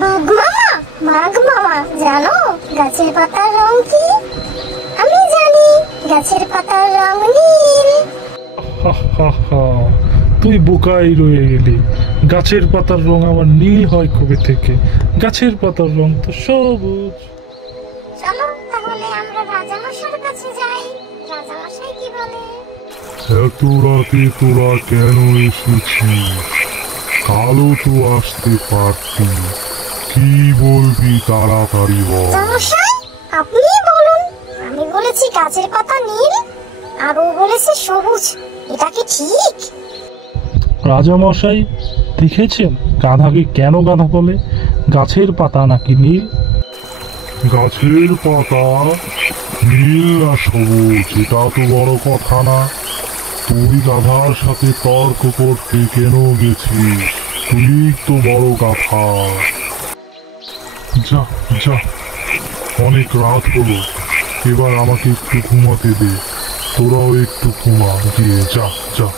বাঘ মামা, বাঘ মামা, জানো গাছের পাতার রং কি? আমি জানি গাছের পাতার রং নীল। হা হা হা, তুই বোকাই রয়ে গেলি। গাছের পাতার রং আমার নীল হয় কবে থেকে? গাছের পাতার রং তো সবুজ। চলো তাহলে আমরা রাজামশাইয়ের কাছে যাই। রাজামশাই কি বলে? এত রাতে তোরা কেন এসেছিস? কালও তো আসতে পারতি। কি বলবি তাড়াতাড়ি বল। রাজামশাই আপনি বলুন। আমি বলেছি গাছের পাতা নীল, আর ও বলেছে সবুজ। এটা কি ঠিক? রাজামশাই, দেখেছেন গাধাকে কেন গাধা বলে? গাছের পাতা নাকি নীল? গাছের পাতা নীল না সবুজ এটা তো বড় কথা না। তুই গাধার সাথে তর্ক করতে কেন গেছিস? তুই তো বড় গাধা। যা যা, অনেক রাত হলো, এবার আমাকে একটু ঘুমাতে দে। তোরাও একটু ঘুমা, গিয়ে যা যা।